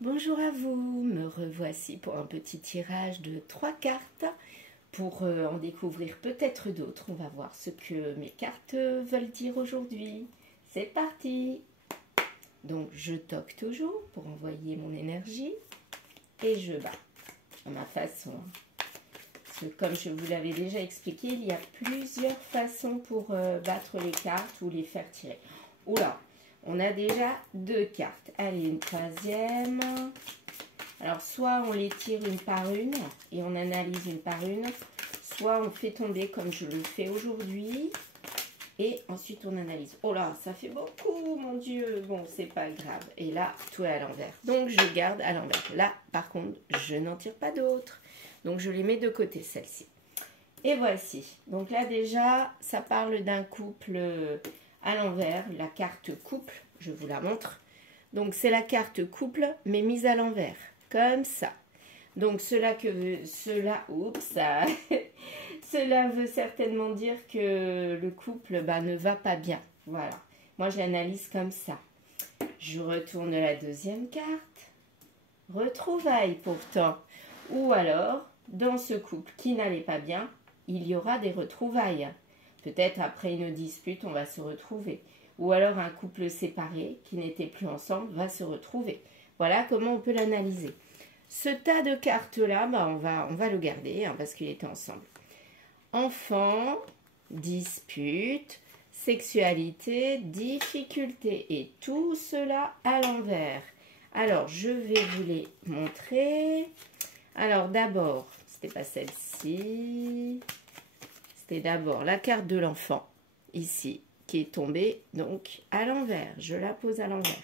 Bonjour à vous, me revoici pour un petit tirage de 3 cartes pour en découvrir peut-être d'autres. On va voir ce que mes cartes veulent dire aujourd'hui. C'est parti! Donc je toque toujours pour envoyer mon énergie et je bats à ma façon. Parce que comme je vous l'avais déjà expliqué, il y a plusieurs façons pour battre les cartes ou les faire tirer. Oula! On a déjà 2 cartes. Allez, une troisième. Alors, soit on les tire une par une et on analyse une par une. Soit on fait tomber comme je le fais aujourd'hui. Et ensuite, on analyse. Oh là, ça fait beaucoup, mon Dieu. Bon, c'est pas grave. Et là, tout est à l'envers. Donc, je garde à l'envers. Là, par contre, je n'en tire pas d'autres. Donc, je les mets de côté, celle-ci. Et voici. Donc là, déjà, ça parle d'un couple à l'envers, la carte couple, je vous la montre. Donc c'est la carte couple, mais mise à l'envers, comme ça. Donc cela veut certainement dire que le couple ne va pas bien. Voilà, moi je l'analyse comme ça. Je retourne la deuxième carte. Retrouvailles pourtant. Ou alors, dans ce couple qui n'allait pas bien, il y aura des retrouvailles. Peut-être après une dispute, on va se retrouver. Ou alors un couple séparé qui n'était plus ensemble va se retrouver. Voilà comment on peut l'analyser. Ce tas de cartes-là, on va le garder parce qu'il était ensemble. Enfant, dispute, sexualité, difficulté. Et tout cela à l'envers. Alors, je vais vous les montrer. Alors, d'abord, c'était pas celle-ci. C'était d'abord la carte de l'enfant, ici, qui est tombée, donc, à l'envers. Je la pose à l'envers.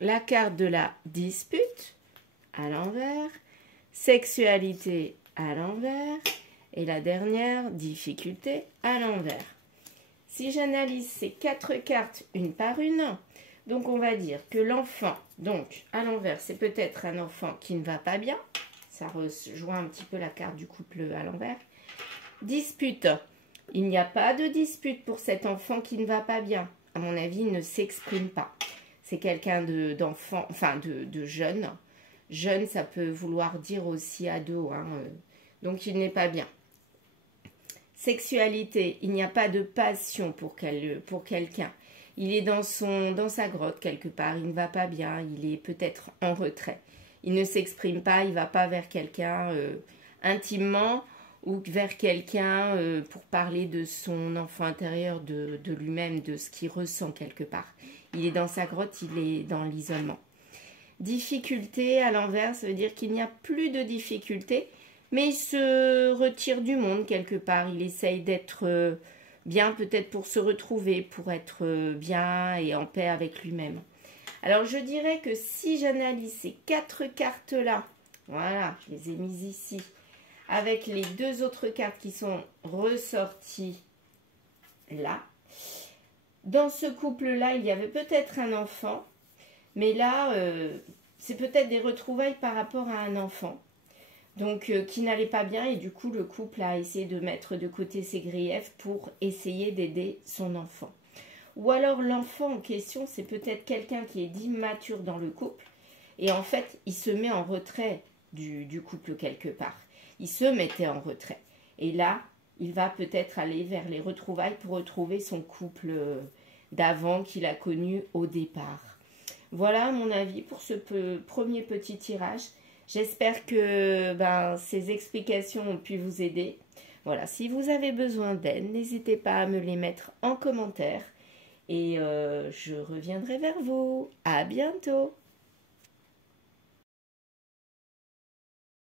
La carte de la dispute, à l'envers. Sexualité, à l'envers. Et la dernière, difficulté, à l'envers. Si j'analyse ces 4 cartes une par une, donc on va dire que l'enfant, donc, à l'envers, c'est peut-être un enfant qui ne va pas bien. Ça rejoint un petit peu la carte du couple à l'envers. Dispute. Il n'y a pas de dispute pour cet enfant qui ne va pas bien. À mon avis, il ne s'exprime pas. C'est quelqu'un d'enfant, enfin de jeune. Jeune, ça peut vouloir dire aussi ado. Donc, il n'est pas bien. Sexualité. Il n'y a pas de passion pour quelqu'un. Il est dans sa grotte quelque part. Il ne va pas bien. Il est peut-être en retrait. Il ne s'exprime pas. Il ne va pas vers quelqu'un intimement ou vers quelqu'un pour parler de son enfant intérieur, de lui-même, de ce qu'il ressent quelque part. Il est dans sa grotte, il est dans l'isolement. Difficulté, à l'envers, ça veut dire qu'il n'y a plus de difficulté, mais il se retire du monde quelque part. Il essaye d'être bien, peut-être pour se retrouver, pour être bien et en paix avec lui-même. Alors, je dirais que si j'analyse ces 4 cartes-là, voilà, je les ai mises ici, avec les 2 autres cartes qui sont ressorties là. Dans ce couple-là, il y avait peut-être un enfant, mais là, c'est peut-être des retrouvailles par rapport à un enfant, donc qui n'allait pas bien, et du coup, le couple a essayé de mettre de côté ses griefs pour essayer d'aider son enfant. Ou alors, l'enfant en question, c'est peut-être quelqu'un qui est immature dans le couple, et en fait, il se met en retrait du couple quelque part. Il se mettait en retrait. Et là, il va peut-être aller vers les retrouvailles pour retrouver son couple d'avant qu'il a connu au départ. Voilà mon avis pour ce premier petit tirage. J'espère que ces explications ont pu vous aider. Voilà, si vous avez besoin d'aide, n'hésitez pas à me les mettre en commentaire. Et je reviendrai vers vous. À bientôt!